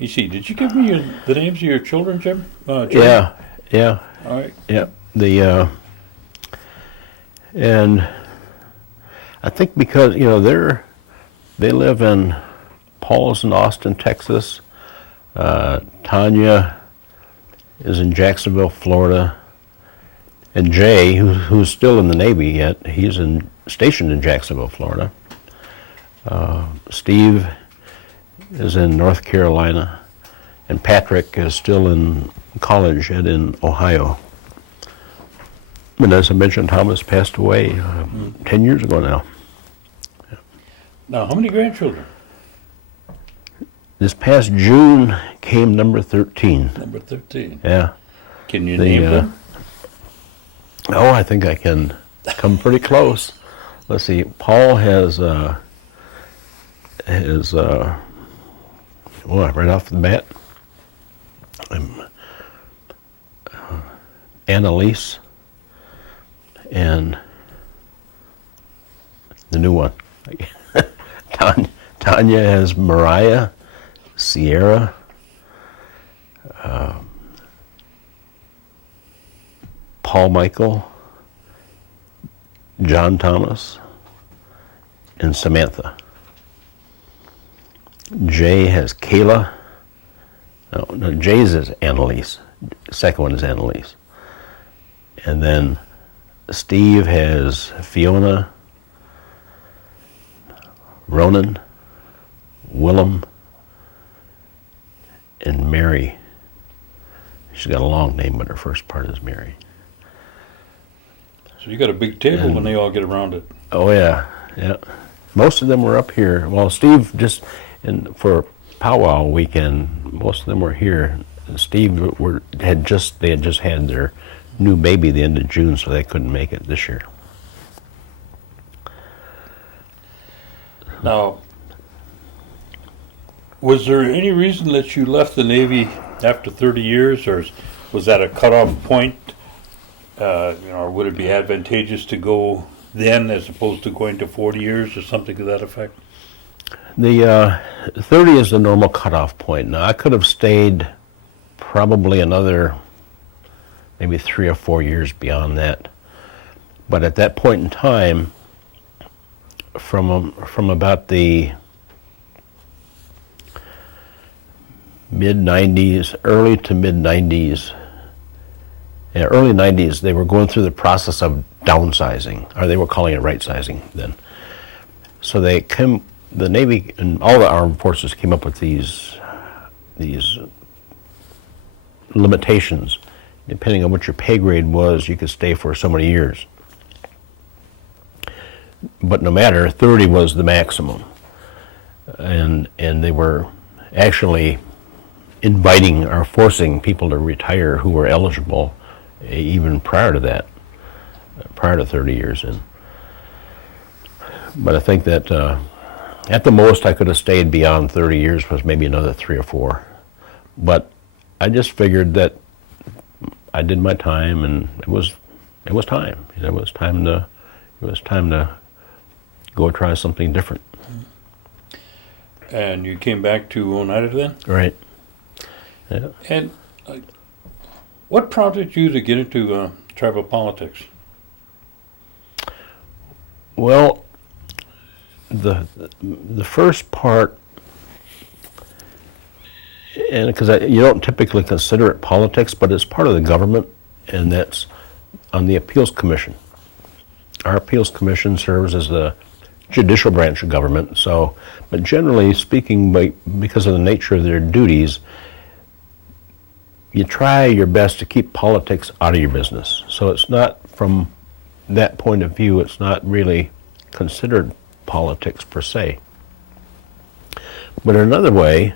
You see, did you give me the names of your children, Jim? Yeah, yeah, All right. yeah. And I think because they live in Paul's in Austin, Texas. Tanya is in Jacksonville, Florida. And Jay, who's still in the Navy yet, he's stationed in Jacksonville, Florida. Steve is in North Carolina, and Patrick is still in college in Ohio. And as I mentioned, Thomas passed away 10 years ago now. Yeah. Now, how many grandchildren? This past June came number 13. Number 13. Yeah. Can you name them? Oh, I think I can come pretty close. Let's see. Paul has right off the bat, Annalise, and the new one. Tanya has Mariah, Sierra, Paul Michael, John Thomas, and Samantha. Jay has Kayla. No, Jay's is Annalise. The second one is Annalise. And then Steve has Fiona, Ronan, Willem, and Mary. She's got a long name, but her first part is Mary. So you got a big table when they all get around it. Oh yeah, yeah. Most of them were up here. Well, Steve for powwow weekend, most of them were here. Steve had just had their new baby the end of June, so they couldn't make it this year. Now, was there any reason that you left the Navy after 30 years, or was that a cutoff point? Or would it be advantageous to go then as opposed to going to 40 years or something to that effect? The 30 is the normal cutoff point. Now, I could have stayed probably another maybe 3 or 4 years beyond that. But at that point in time, from about the mid-90s, early to mid-90s, early 90s, they were going through the process of downsizing, or they were calling it right-sizing then. So the Navy and all the armed forces came up with these limitations. Depending on what your pay grade was, you could stay for so many years. But no matter, 30 was the maximum. And they were actually inviting or forcing people to retire who were eligible even prior to that, prior to 30 years in. But I think that at the most I could have stayed beyond 30 years, was maybe another 3 or 4. But I just figured that I did my time, and it was time. It was time to go try something different. And you came back to Oneida then? Right. Yeah. And what prompted you to get into tribal politics? Well, the first part, and because you don't typically consider it politics, but it's part of the government, and that's on the Appeals Commission. Our Appeals Commission serves as the judicial branch of government. So, but generally speaking, because of the nature of their duties, you try your best to keep politics out of your business. So it's not, from that point of view, it's not really considered politics per se. But in another way,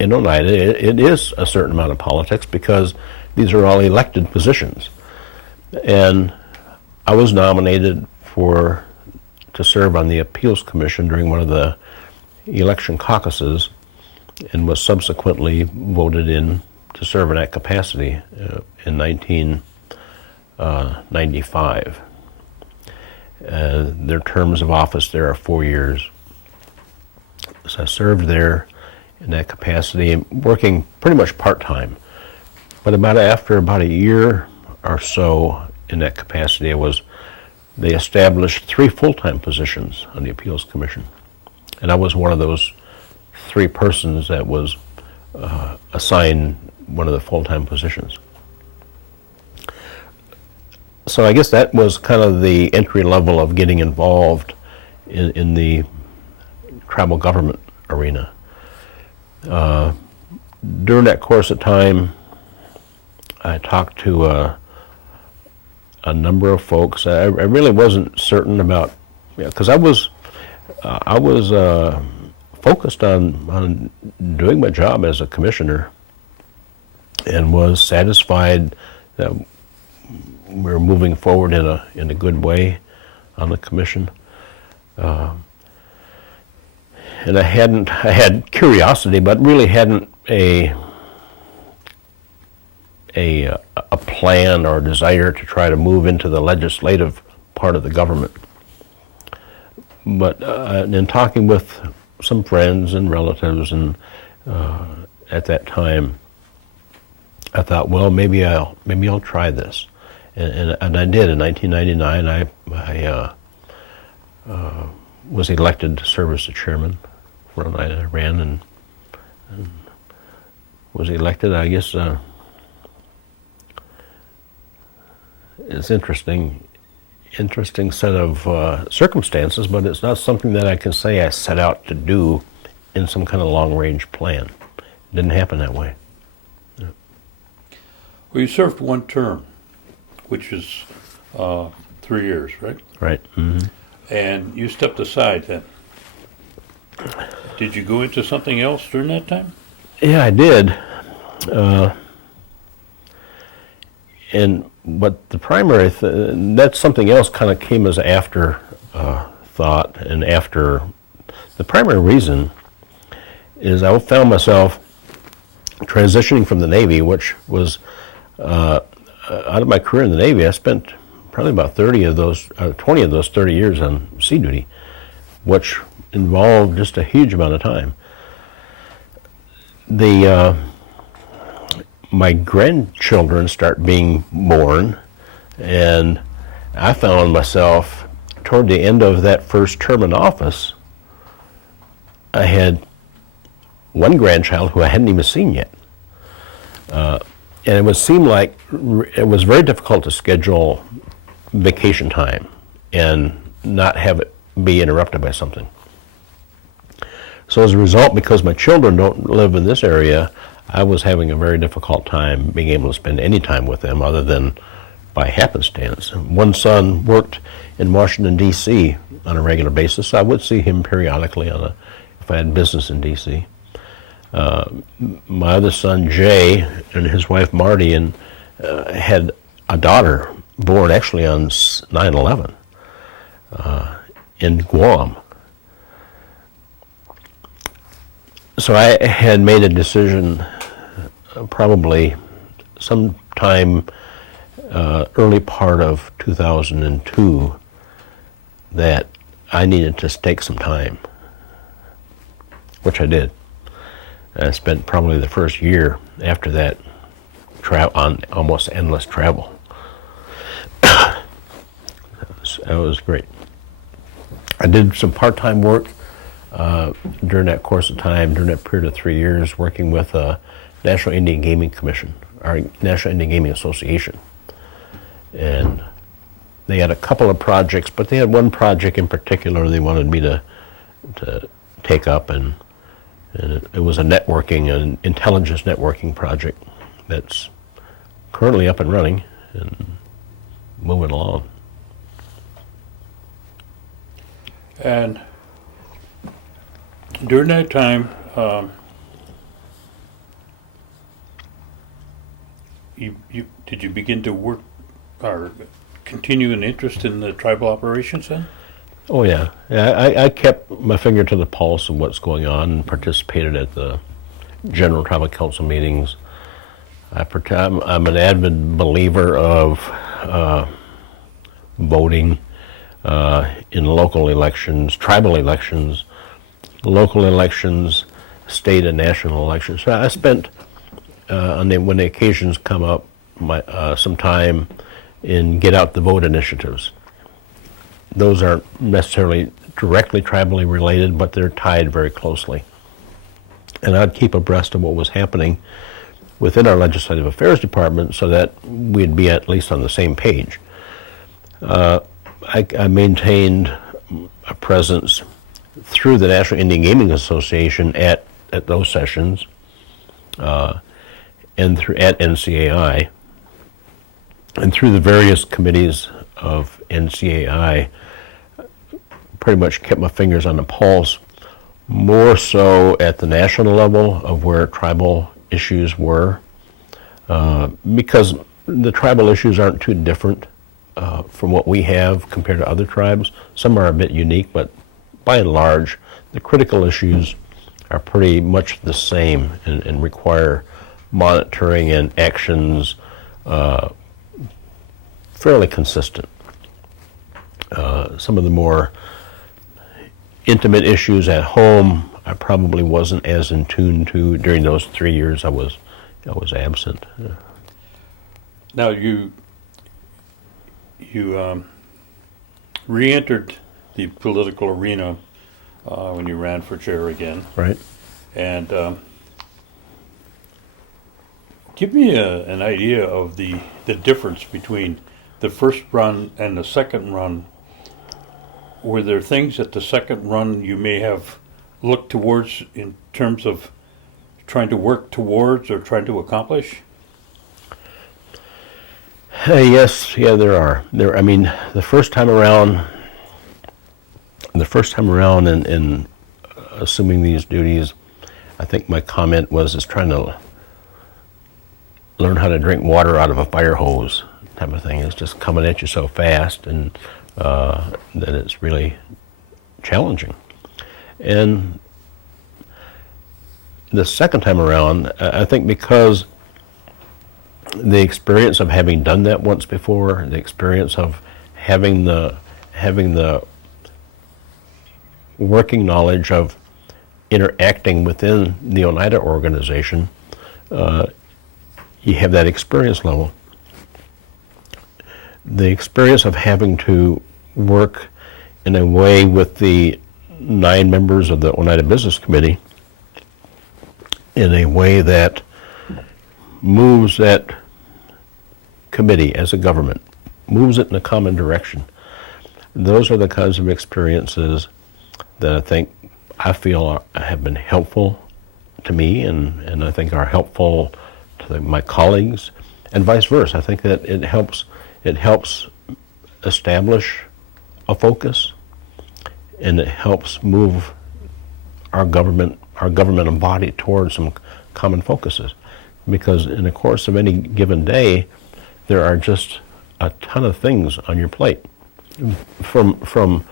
in Oneida, it is a certain amount of politics because these are all elected positions. And I was nominated to serve on the Appeals Commission during one of the election caucuses, and was subsequently voted in to serve in that capacity in 1995. Their terms of office there are 4 years. So I served there, in that capacity, working pretty much part-time. But after about a year or so in that capacity, they established 3 full-time positions on the Appeals Commission. And I was one of those 3 persons that was assigned one of the full-time positions. So I guess that was kind of the entry level of getting involved in the tribal government arena. During that course of time, I talked to a number of folks. I really wasn't certain about, because I was focused on doing my job as a commissioner, and was satisfied that we were moving forward in a good way on the commission. And I had curiosity, but really hadn't a plan or desire to try to move into the legislative part of the government. But in talking with some friends and relatives, and at that time, I thought, well, maybe I'll try this, and I did. In 1999, I was elected to serve as the chairman. When I ran and was elected. I guess it's interesting set of circumstances, but it's not something that I can say I set out to do in some kind of long-range plan. It didn't happen that way. Yeah. Well, you served 1 term, which is 3 years, right? Right. Mm-hmm. And you stepped aside then. Did you go into something else during that time? Yeah, I did. But the primary, that's something else kind of came as after thought, and after, the primary reason is I found myself transitioning from the Navy, which was, out of my career in the Navy, I spent probably about 20 of those 30 years on sea duty, which involved just a huge amount of time. My grandchildren start being born, and I found myself toward the end of that first term in office, I had 1 grandchild who I hadn't even seen yet. And it would seem like it was very difficult to schedule vacation time and not have it be interrupted by something. So as a result, because my children don't live in this area, I was having a very difficult time being able to spend any time with them other than by happenstance. 1 son worked in Washington, D.C. on a regular basis, so I would see him periodically if I had business in D.C. My other son, Jay, and his wife, Marty, had a daughter born actually on 9/11 in Guam. So I had made a decision probably sometime early part of 2002 that I needed to take some time, which I did. I spent probably the first year after that on almost endless travel. That was great. I did some part-time work during that course of time, during that period of 3 years, working with the National Indian Gaming Commission, or National Indian Gaming Association. And they had a couple of projects, but they had 1 project in particular they wanted me to take up, and it was an intelligence networking project that's currently up and running and moving along. And during that time, did you begin to work or continue an interest in the tribal operations then? Oh yeah, I kept my finger to the pulse of what's going on and participated at the General Tribal Council meetings. I'm an avid believer of voting in local elections, tribal elections, local elections, state and national elections. So I spent, when the occasions come up, some time in get out the vote initiatives. Those aren't necessarily directly tribally related, but they're tied very closely. And I'd keep abreast of what was happening within our legislative affairs department so that we'd be at least on the same page. I maintained a presence through the National Indian Gaming Association at those sessions, and at NCAI, and through the various committees of NCAI, pretty much kept my fingers on the pulse, more so at the national level of where tribal issues were, because the tribal issues aren't too different from what we have compared to other tribes. Some are a bit unique, but by and large, the critical issues are pretty much the same and require monitoring and actions fairly consistent. Some of the more intimate issues at home, I probably wasn't as in tune to during those 3 years I was absent. Now you re-entered the political arena when you ran for chair again. Right. And give me an idea of the difference between the first run and the second run. Were there things at the second run you may have looked towards in terms of trying to work towards or trying to accomplish? Yes, yeah, there are. I mean, the first time around in assuming these duties, I think my comment was trying to learn how to drink water out of a fire hose type of thing. It's just coming at you so fast, and that it's really challenging. And the second time around, I think because the experience of having done that once before, the experience of having the working knowledge of interacting within the Oneida organization, you have that experience level. The experience of having to work in a way with the 9 members of the Oneida Business Committee in a way that moves that committee as a government, moves it in a common direction. Those are the kinds of experiences that I feel have been helpful to me, and I think are helpful to my colleagues, and vice versa. I think that it helps establish a focus, and it helps move our governmental body towards some common focuses. Because in the course of any given day, there are just a ton of things on your plate, from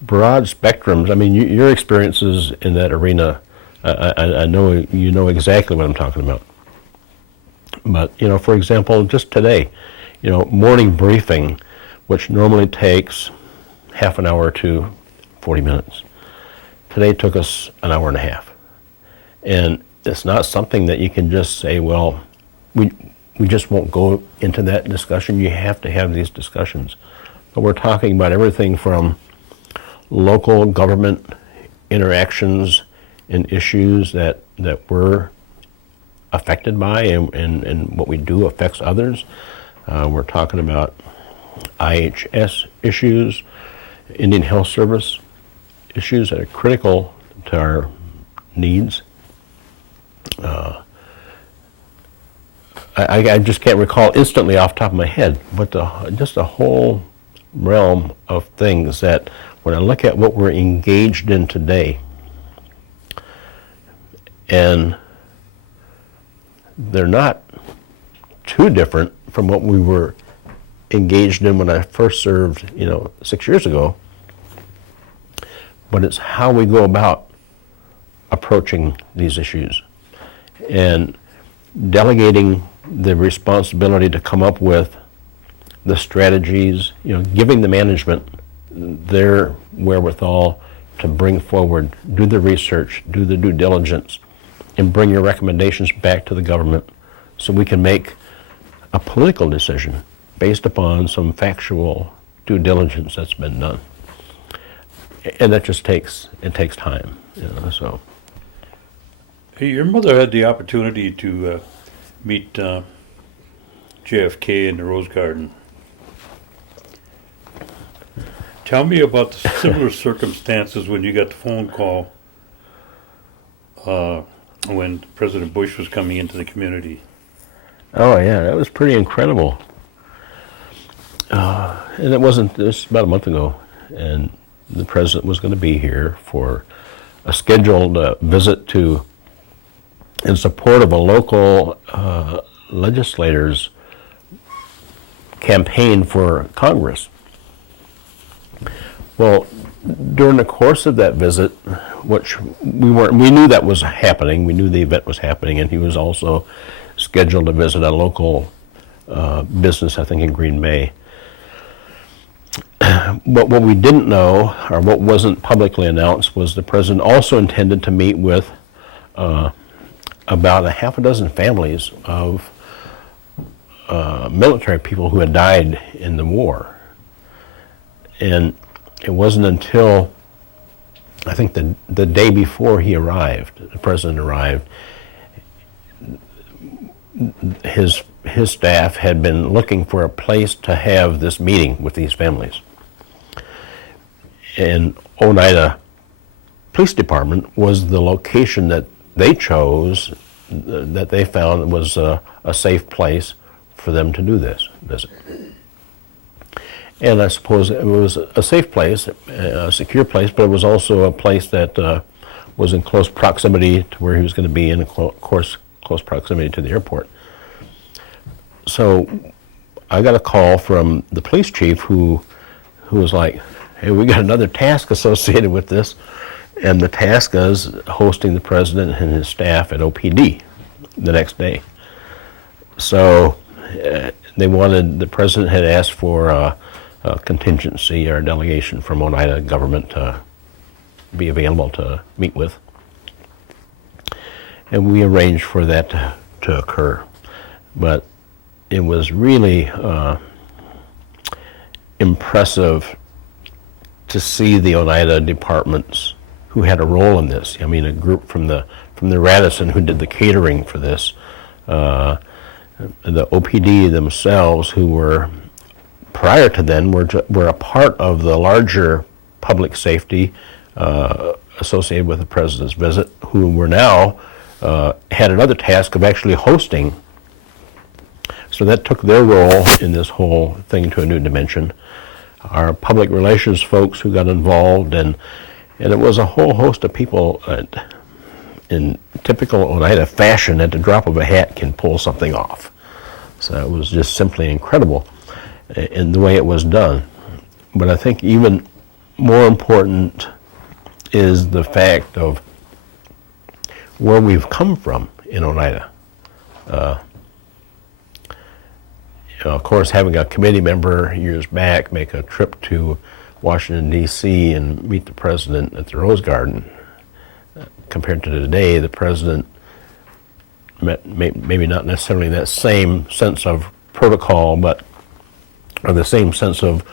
broad spectrums. I mean, your experiences in that arena, I know you know exactly what I'm talking about. But, for example, just today, morning briefing, which normally takes half an hour to 40 minutes. Today took us an hour and a half. And it's not something that you can just say, well, we just won't go into that discussion. You have to have these discussions. But we're talking about everything from local government interactions and issues that we're affected by, and what we do affects others. We're talking about IHS issues, Indian Health Service issues that are critical to our needs. I just can't recall instantly off the top of my head, but just a whole realm of things that when I look at what we're engaged in today, and they're not too different from what we were engaged in when I first served, 6 years ago, but it's how we go about approaching these issues and delegating the responsibility to come up with the strategies, giving the management their wherewithal to bring forward, do the research, do the due diligence, and bring your recommendations back to the government so we can make a political decision based upon some factual due diligence that's been done. And that just takes time, so. Hey, your mother had the opportunity to meet JFK in the Rose Garden. Tell me about the similar circumstances when you got the phone call when President Bush was coming into the community. Oh yeah, that was pretty incredible. And it was about a month ago, and the president was going to be here for a scheduled visit in support of a local legislator's campaign for Congress. Well, during the course of that visit, which we knew that was happening, we knew the event was happening, and he was also scheduled to visit a local business, I think in Green Bay. But what we didn't know, or what wasn't publicly announced, was the president also intended to meet with about a half a dozen families of military people who had died in the war. And it wasn't until, I think the day before the president arrived, his staff had been looking for a place to have this meeting with these families. And Oneida Police Department was the location that they chose, that they found was a safe place for them to do this visit. And I suppose it was a safe place, a secure place, but it was also a place that was in close proximity to where he was going to be, and of course, close proximity to the airport. So I got a call from the police chief who was like, hey, we got another task associated with this, and the task is hosting the president and his staff at OPD the next day. So the president had asked for a contingency or a delegation from Oneida government to be available to meet with. And we arranged for that to occur. But it was really impressive to see the Oneida departments who had a role in this. I mean, a group from the Radisson who did the catering for this, the OPD themselves, who were prior to then were a part of the larger public safety associated with the president's visit, who were now had another task of actually hosting. So that took their role in this whole thing to a new dimension. Our public relations folks who got involved, and it was a whole host of people in typical Oneida fashion, at the drop of a hat can pull something off. So it was just simply incredible in the way it was done. But I think even more important is the fact of where we've come from in Oneida. Of course, having a committee member years back make a trip to Washington, D.C. and meet the president at the Rose Garden, compared to today, the president maybe not necessarily that same sense of protocol, or the same sense of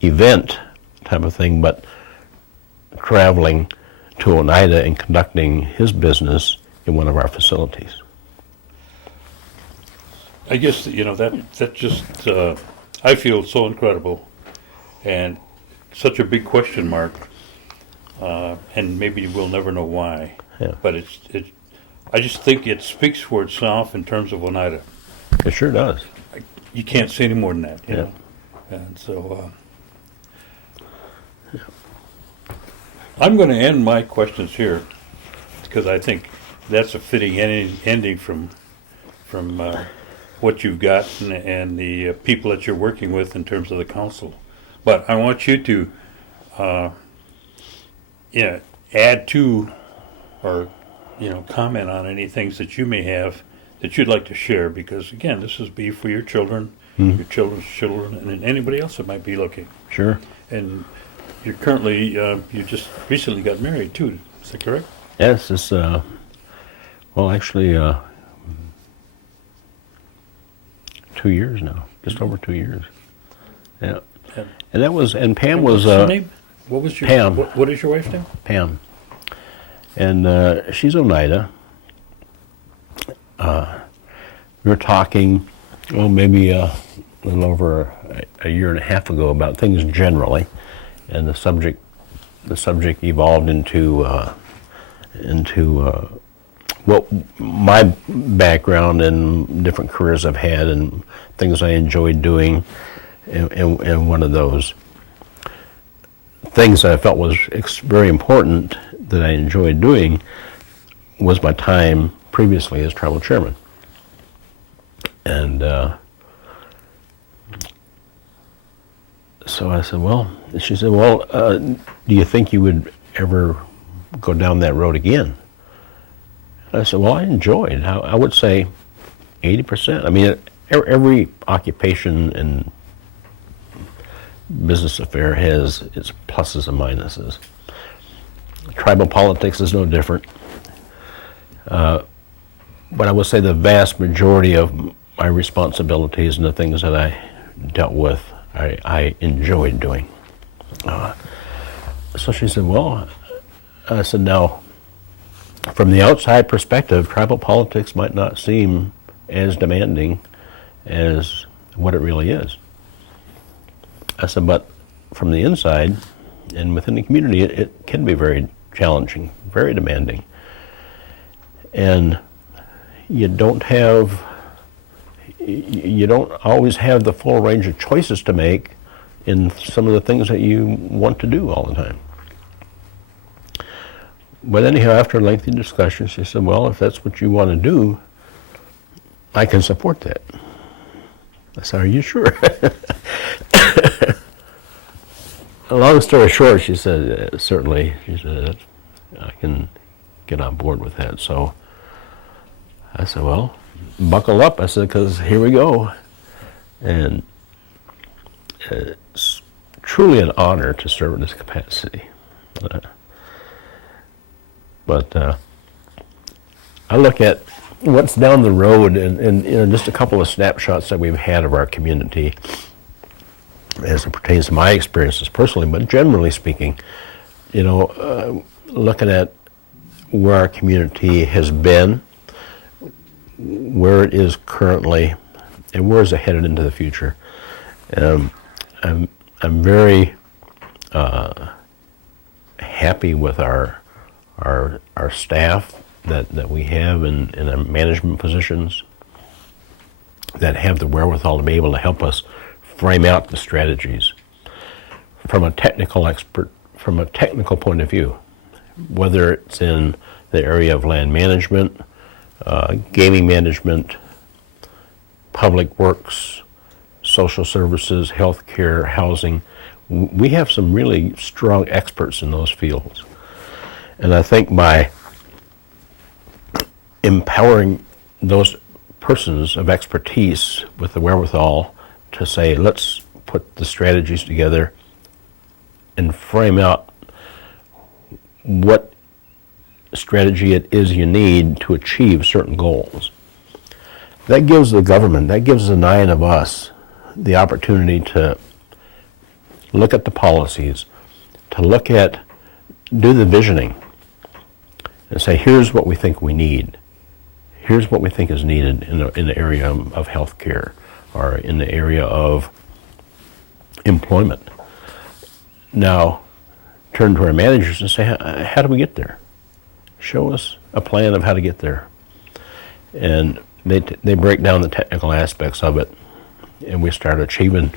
event type of thing, but traveling to Oneida and conducting his business in one of our facilities. I guess, that just, I feel so incredible, and such a big question mark, and maybe we'll never know why. Yeah. But I just think it speaks for itself in terms of Oneida. It sure does. You can't say any more than that, you Yeah. know. And so, I'm going to end my questions here, because I think that's a fitting ending from what you've got and the people that you're working with in terms of the council. But I want you to add to, or comment on any things that you may have that you'd like to share, because again, this is be for your children, your children's children, and anybody else that might be looking. Sure. And you're currently you just recently got married too, is that correct? Yes, it's Well, actually, 2 years now, just over 2 years. Yeah. And that was, and Pam was, What's her name? What was your Pam. What is your wife's name? Pam. And she's Oneida. We were talking, well, maybe a little over a year and a half ago about things generally, and the subject evolved into what my background and different careers I've had and things I enjoyed doing, and one of those things that I felt was very important that I enjoyed doing was my time previously as tribal chairman. And so I said, well, she said, well, do you think you would ever go down that road again? And I said, well, I enjoyed. I would say 80%. I mean, every occupation and business affair has its pluses and minuses. Tribal politics is no different. But I would say the vast majority of my responsibilities and the things that I dealt with, I enjoyed doing. So she said, well, I said, now, from the outside perspective, tribal politics might not seem as demanding as what it really is. I said, but from the inside and within the community, it can be very challenging, very demanding. And you don't always have the full range of choices to make in some of the things that you want to do all the time. But anyhow, after a lengthy discussion, she said, well, if that's what you want to do, I can support that. I said, are you sure? Long story short, she said, certainly, she said, I can get on board with that. So I said, well, buckle up. I said, because here we go. And it's truly an honor to serve in this capacity. But I look at what's down the road and just a couple of snapshots that we've had of our community as it pertains to my experiences personally, but generally speaking, looking at where our community has been, where it is currently, and where is it headed into the future. I'm very happy with our staff that we have in our management positions that have the wherewithal to be able to help us frame out the strategies from a technical point of view, whether it's in the area of land management, gaming management, public works, social services, healthcare, housing. We have some really strong experts in those fields. And I think by empowering those persons of expertise with the wherewithal to say, let's put the strategies together and frame out what strategy it is you need to achieve certain goals. That gives the government, that gives the 9 of us the opportunity to look at the policies, to do the visioning, and say, here's what we think we need. Here's what we think is needed in the area of health care or in the area of employment. Now, turn to our managers and say, how do we get there? Show us a plan of how to get there. And they break down the technical aspects of it, and we start achieving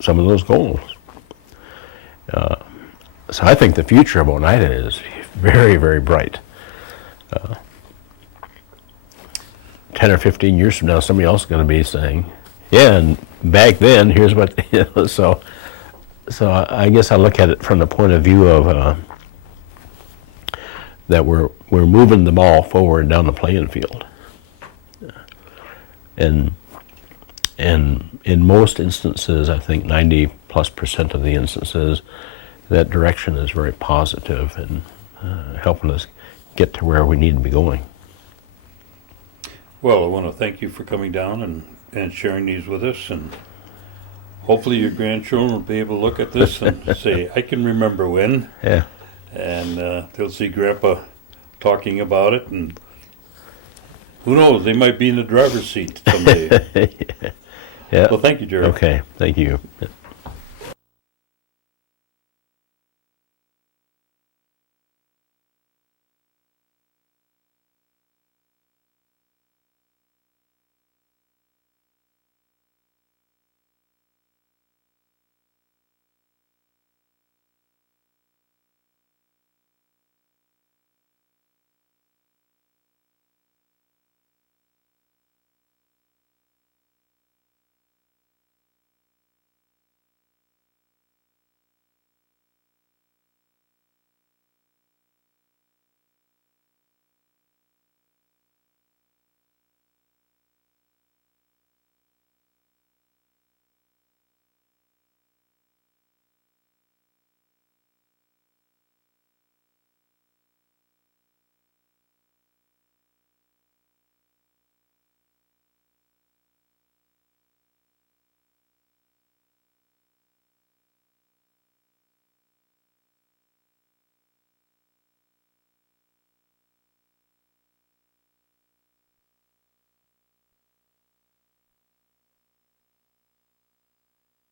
some of those goals. So I think the future of Oneida is very, very bright. 10 or 15 years from now, somebody else is going to be saying, yeah, and back then, here's what, so I guess I look at it from the point of view of that we're moving the ball forward down the playing field. And in most instances, I think 90+% of the instances, that direction is very positive and helping us get to where we need to be going. Well, I want to thank you for coming down and sharing these with us, and hopefully your grandchildren will be able to look at this and say, I can remember when, Yeah. and they'll see Grandpa talking about it, and who knows, they might be in the driver's seat someday. Yeah. Well, thank you, Jerry. Okay. Thank you.